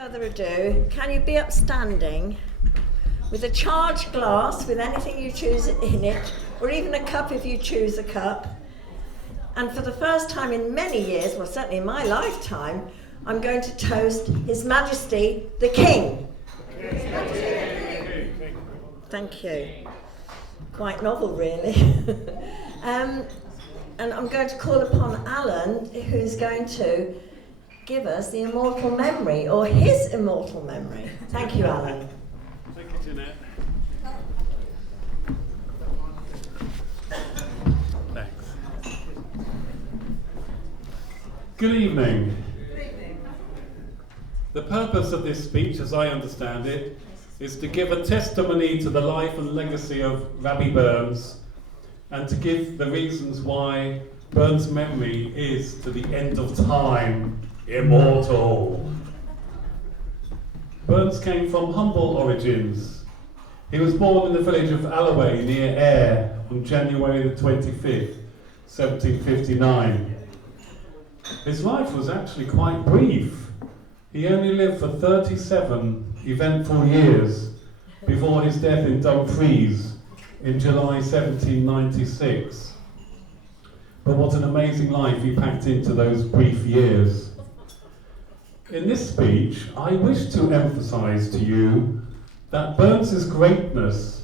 Further ado, can you be upstanding with a charged glass with anything you choose in it, or even a cup if you choose a cup? And for the first time in many years, well certainly in my lifetime, I'm going to toast His Majesty the King. Thank you. Quite novel, really. And I'm going to call upon Alan, who's going to give us the immortal memory, or his immortal memory. Thank you, Alan. Thank you, Jeanette. Thanks. Good evening. The purpose of this speech, as I understand it, is to give a testimony to the life and legacy of Rabbi Burns, and to give the reasons why Burns' memory is, to the end of time, immortal. Burns came from humble origins. He was born in the village of Alloway near Ayr on January the 25th, 1759. His life was actually quite brief. He only lived for 37 eventful years before his death in Dumfries in July 1796. But what an amazing life he packed into those brief years. In this speech, I wish to emphasise to you that Burns's greatness,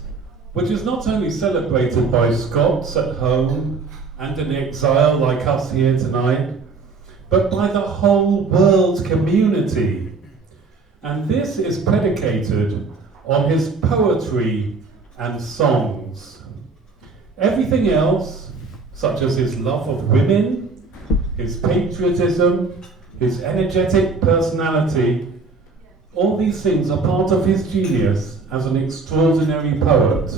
which is not only celebrated by Scots at home and in exile like us here tonight, but by the whole world community. And this is predicated on his poetry and songs. Everything else, such as his love of women, his patriotism, his energetic personality, all these things are part of his genius as an extraordinary poet.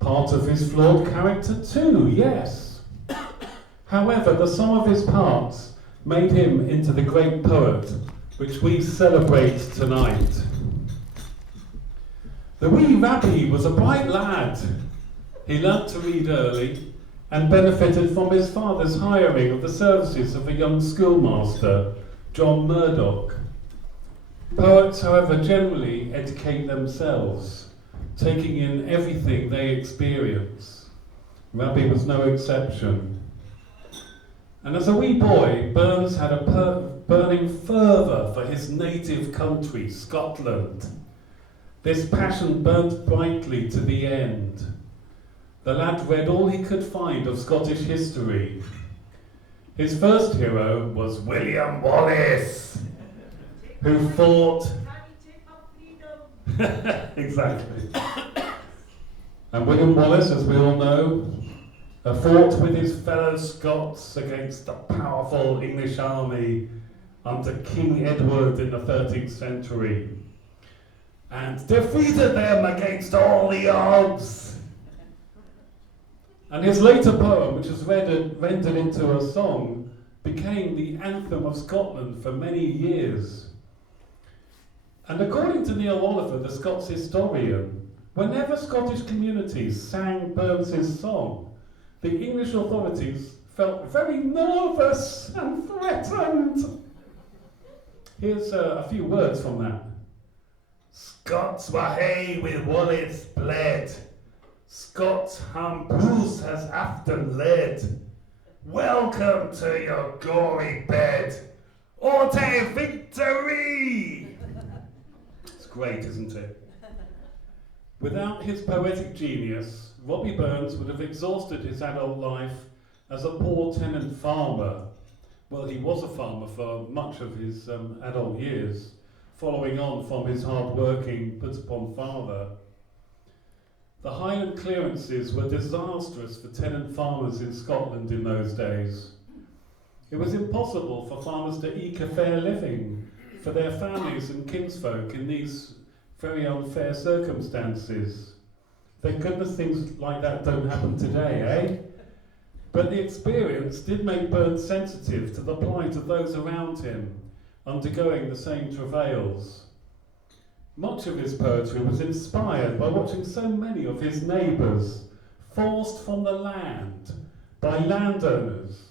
Part of his flawed character too, yes. However, the sum of his parts made him into the great poet which we celebrate tonight. The wee Rabbi was a bright lad. He learnt to read early and benefited from his father's hiring of the services of a young schoolmaster, John Murdoch. Poets, however, generally educate themselves, taking in everything they experience. Rabbi was no exception. And as a wee boy, Burns had a burning fervour for his native country, Scotland. This passion burnt brightly to the end. The lad read all he could find of Scottish history. His first hero was William Wallace, who fought... Exactly. And William Wallace, as we all know, fought with his fellow Scots against the powerful English army under King Edward in the 13th century, and defeated them against all the odds. And his later poem, which was rendered into a song, became the anthem of Scotland for many years. And according to Neil Oliver, the Scots historian, whenever Scottish communities sang Burns's song, the English authorities felt very nervous and threatened. Here's a few words from that. Scots were hae with Wallace bled. Scots ham Bruce has after led. Welcome to your gory bed. Orte victory! It's great, isn't it? Without his poetic genius, Robbie Burns would have exhausted his adult life as a poor tenant farmer. Well, he was a farmer for much of his adult years, following on from his hard-working, put-upon father. The Highland clearances were disastrous for tenant farmers in Scotland in those days. It was impossible for farmers to eke a fair living for their families and kinsfolk in these very unfair circumstances. Thank goodness things like that don't happen today, eh? But the experience did make Burns sensitive to the plight of those around him, undergoing the same travails. Much of his poetry was inspired by watching so many of his neighbours forced from the land by landowners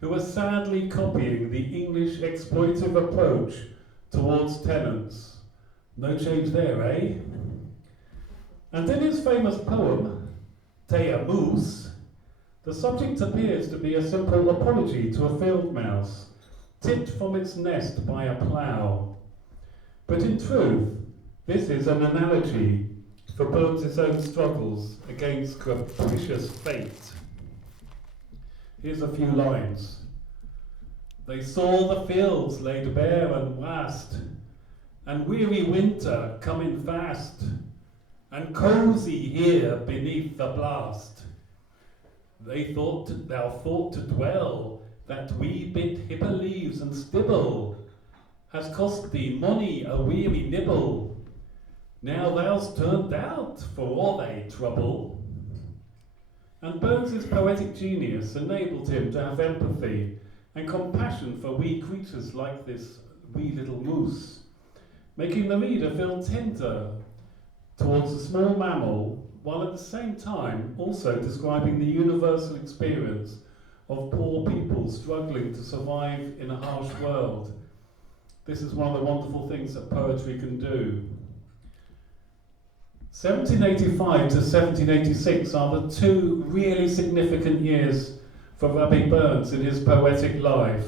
who were sadly copying the English exploitative approach towards tenants. No change there, eh? And in his famous poem, Tea Moose, the subject appears to be a simple apology to a field mouse, tipped from its nest by a plough. But in truth, this is an analogy for Burns' own struggles against capricious fate. Here's a few lines. They saw the fields laid bare and waste, and weary winter coming fast, and cosy here beneath the blast. Thou thought to dwell, that wee bit hipper leaves and stibble has cost thee money a weary nibble. Now thou's turned out for all thy trouble. And Burns' poetic genius enabled him to have empathy and compassion for wee creatures like this wee little moose, making the reader feel tender towards a small mammal, while at the same time also describing the universal experience of poor people struggling to survive in a harsh world. This is one of the wonderful things that poetry can do. 1785 to 1786 are the two really significant years for Rabbie Burns in his poetic life,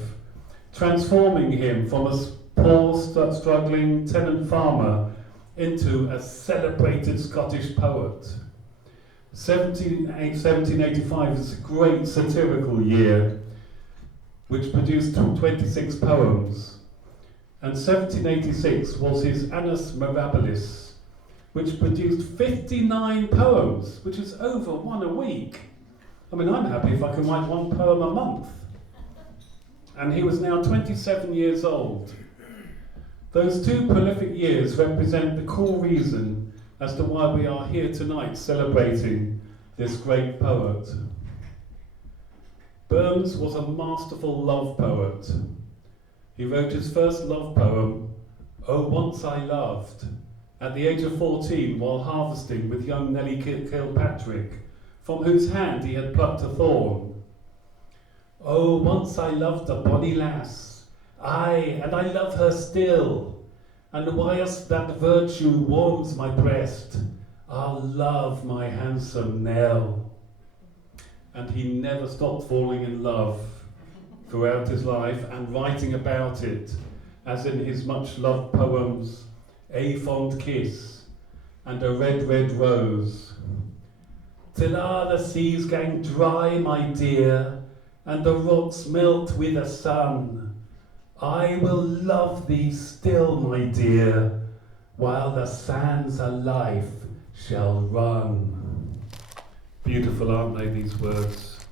transforming him from a poor, struggling tenant farmer into a celebrated Scottish poet. 1785 is a great satirical year, which produced 26 poems, and 1786 was his Annus Mirabilis, which produced 59 poems, which is over one a week. I mean, I'm happy if I can write one poem a month. And he was now 27 years old. Those two prolific years represent the core reason as to why we are here tonight celebrating this great poet. Burns was a masterful love poet. He wrote his first love poem, Oh Once I Loved, at the age of 14 while harvesting with young Nellie Kilpatrick, from whose hand he had plucked a thorn. Oh, once I loved a bonny lass, aye, and I love her still, and whilst that virtue warms my breast, I'll love my handsome Nell. And he never stopped falling in love throughout his life and writing about it, as in his much-loved poems, A Fond Kiss and A Red, Red Rose. Till the seas gang dry, my dear, and the rocks melt with the sun, I will love thee still, my dear, while the sands of life shall run. Beautiful, aren't they, these words?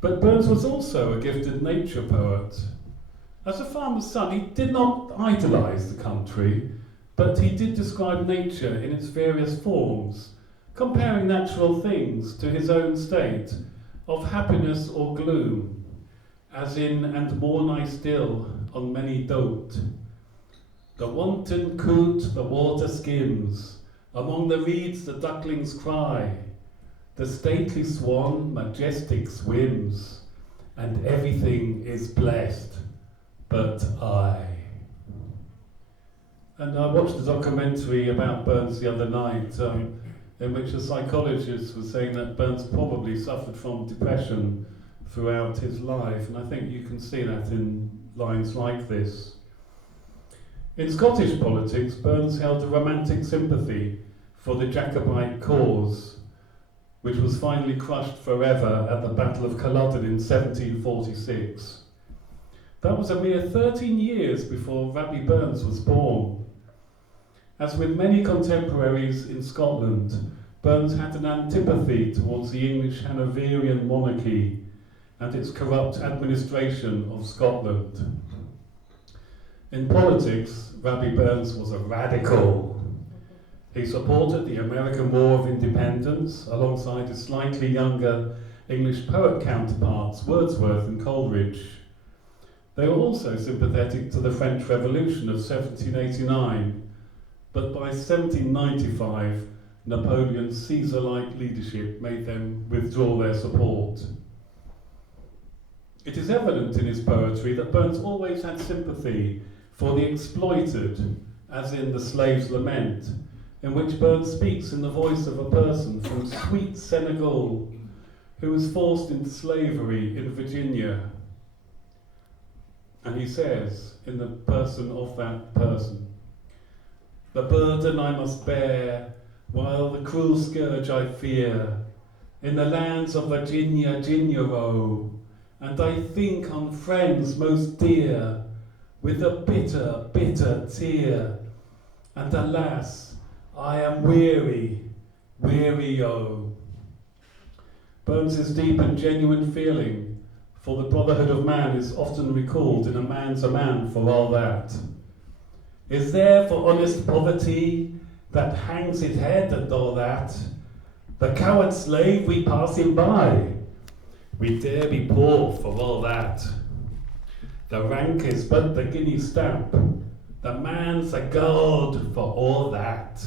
But Burns was also a gifted nature poet. As a farmer's son, he did not idolise the country, but he did describe nature in its various forms, comparing natural things to his own state of happiness or gloom, as in And Mourn I Still on Many Dote. The wanton coot the water skims, among the reeds the ducklings cry, the stately swan majestic swims, and everything is blessed but I. And I watched a documentary about Burns the other night, in which a psychologist was saying that Burns probably suffered from depression throughout his life, and I think you can see that in lines like this. In Scottish politics, Burns held a romantic sympathy for the Jacobite cause, which was finally crushed forever at the Battle of Culloden in 1746. That was a mere 13 years before Rabbie Burns was born. As with many contemporaries in Scotland, Burns had an antipathy towards the English Hanoverian monarchy and its corrupt administration of Scotland. In politics, Rabbie Burns was a radical. He supported the American War of Independence alongside his slightly younger English poet counterparts, Wordsworth and Coleridge. They were also sympathetic to the French Revolution of 1789, but by 1795, Napoleon's Caesar-like leadership made them withdraw their support. It is evident in his poetry that Burns always had sympathy for the exploited, as in The Slave's Lament, in which Burns speaks in the voice of a person from sweet Senegal who was forced into slavery in Virginia. And he says, in the person of that person, "The burden I must bear, while the cruel scourge I fear, in the lands of Virginia, oh, and I think on friends most dear, with a bitter, bitter tear, and alas, I am weary, oh." Burns's deep and genuine feeling for the brotherhood of man is often recalled in A Man's a Man for All That. Is there for honest poverty that hangs its head and all that? The coward slave we pass him by, we dare be poor for all that. The rank is but the guinea stamp, the man's a gold for all that.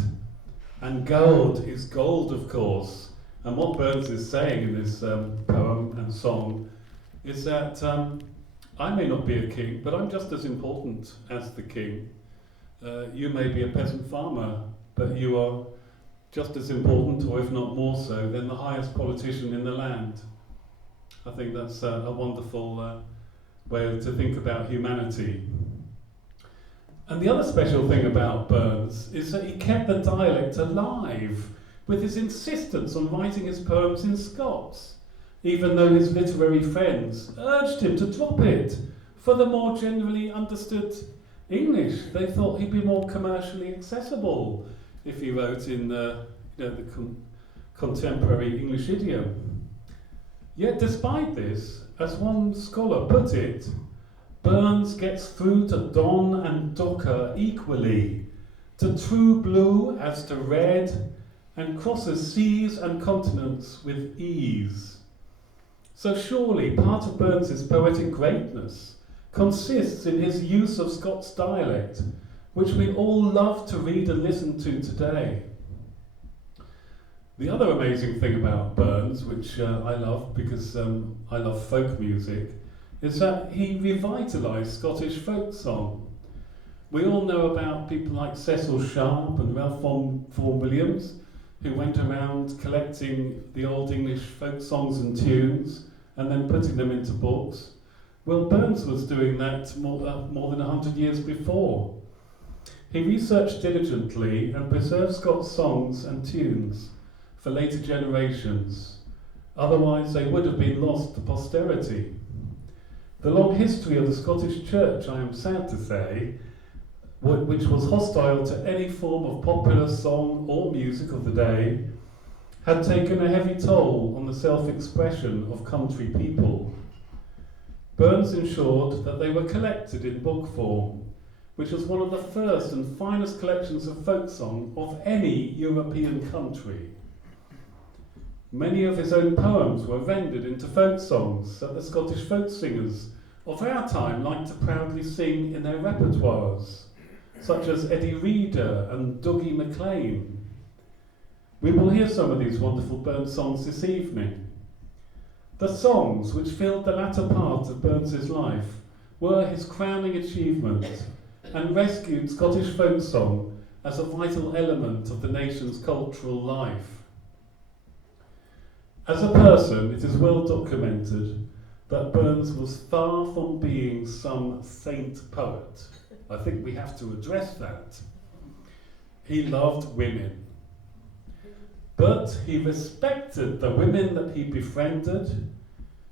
And gold is gold, of course. And what Burns is saying in this poem and song is that I may not be a king, but I'm just as important as the king. You may be a peasant farmer, but you are just as important, or if not more so, than the highest politician in the land. I think that's a wonderful way to think about humanity. And the other special thing about Burns is that he kept the dialect alive with his insistence on writing his poems in Scots, even though his literary friends urged him to drop it for the more generally understood English. They thought he'd be more commercially accessible if he wrote in the contemporary English idiom. Yet despite this, as one scholar put it, Burns gets through to Don and Docker equally, to true blue as to red, and crosses seas and continents with ease. So surely part of Burns's poetic greatness consists in his use of Scots dialect, which we all love to read and listen to today. The other amazing thing about Burns, which I love because I love folk music, is that he revitalised Scottish folk song. We all know about people like Cecil Sharp and Ralph Vaughan Williams, who went around collecting the old English folk songs and tunes and then putting them into books. Well, Burns was doing that more than 100 years before. He researched diligently and preserved Scots songs and tunes for later generations. Otherwise, they would have been lost to posterity. The long history of the Scottish Church, I am sad to say, which was hostile to any form of popular song or music of the day, had taken a heavy toll on the self-expression of country people. Burns ensured that they were collected in book form, which was one of the first and finest collections of folk song of any European country. Many of his own poems were rendered into folk songs that the Scottish folk singers of our time liked to proudly sing in their repertoires, such as Eddie Reader and Dougie MacLean. We will hear some of these wonderful Burns songs this evening. The songs which filled the latter part of Burns's life were his crowning achievement and rescued Scottish folk song as a vital element of the nation's cultural life. As a person, it is well documented that Burns was far from being some saint poet. I think we have to address that. He loved women, but he respected the women that he befriended.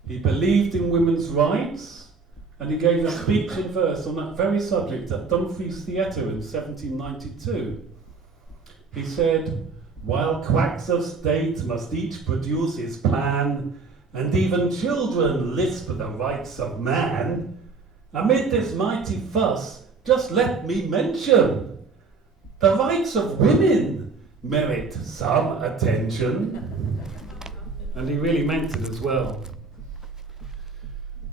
He believed in women's rights, and he gave a speech in verse on that very subject at Dumfries Theatre in 1792. He said, "While quacks of state must each produce his plan, and even children lisp the rights of man, amid this mighty fuss, just let me mention, the rights of women merit some attention." And he really meant it as well.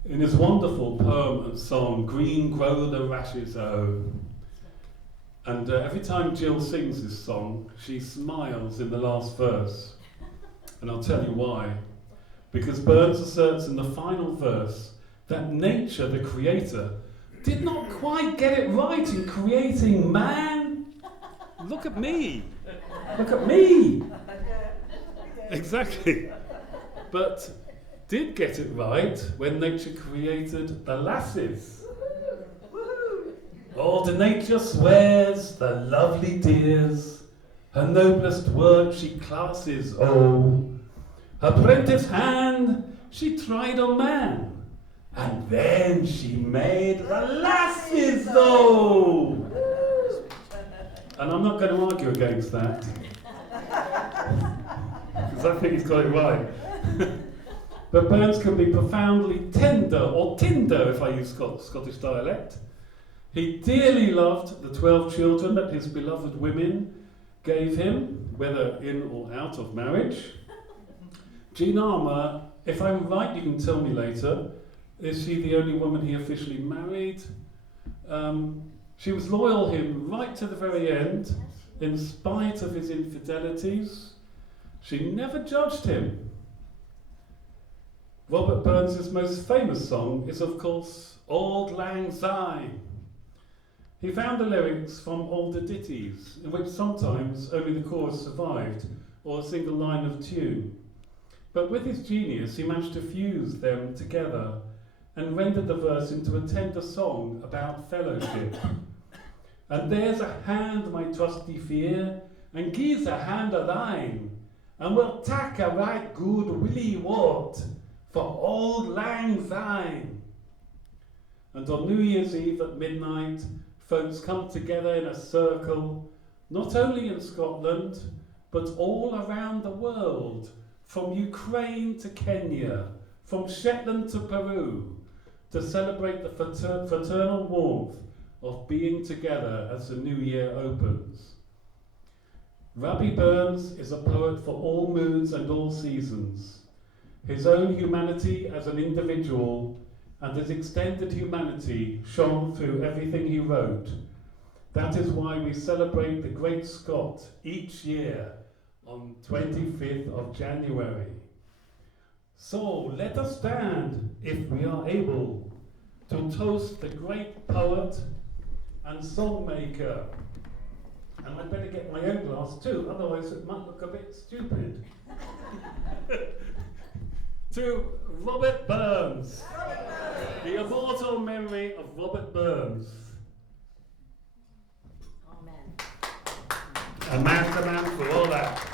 In his wonderful poem and song, "Green Grow the Rashes O," and every time Jill sings this song, she smiles in the last verse. And I'll tell you why. Because Burns asserts in the final verse that nature, the creator, did not quite get it right in creating man. Look at me. Look at me. Exactly. But did get it right when nature created the lasses. All to nature swears, the lovely dears, her noblest work she classes, oh. Her prentice hand she tried on man, and then she made the lasses, though. And I'm not going to argue against that, because I think he's got it right. But Burns can be profoundly tender, or tinder if I use Scottish dialect. He dearly loved the 12 children that his beloved women gave him, whether in or out of marriage. Jean Armour, if I'm right, you can tell me later, is she the only woman he officially married? She was loyal to him right to the very end, in spite of his infidelities. She never judged him. Robert Burns' most famous song is, of course, Auld Lang Syne. He found the lyrics from older ditties, in which sometimes only the chorus survived, or a single line of tune. But with his genius, he managed to fuse them together and rendered the verse into a tender song about fellowship. And there's a hand, my trusty fear, and gi's a hand o' thine, and we'll tak a right good willy wort for Auld Lang Syne. And on New Year's Eve at midnight, folks come together in a circle, not only in Scotland, but all around the world, from Ukraine to Kenya, from Shetland to Peru, to celebrate the fraternal warmth of being together as the new year opens. Rabbi Burns is a poet for all moods and all seasons. His own humanity as an individual and his extended humanity shone through everything he wrote. That is why we celebrate the great Scot each year on 25th of January. So let us stand, if we are able, to toast the great poet and songmaker. And I'd better get my own glass too, otherwise it might look a bit stupid. To Robert Burns. The immortal memory of Robert Burns. Amen. A man to man for all that.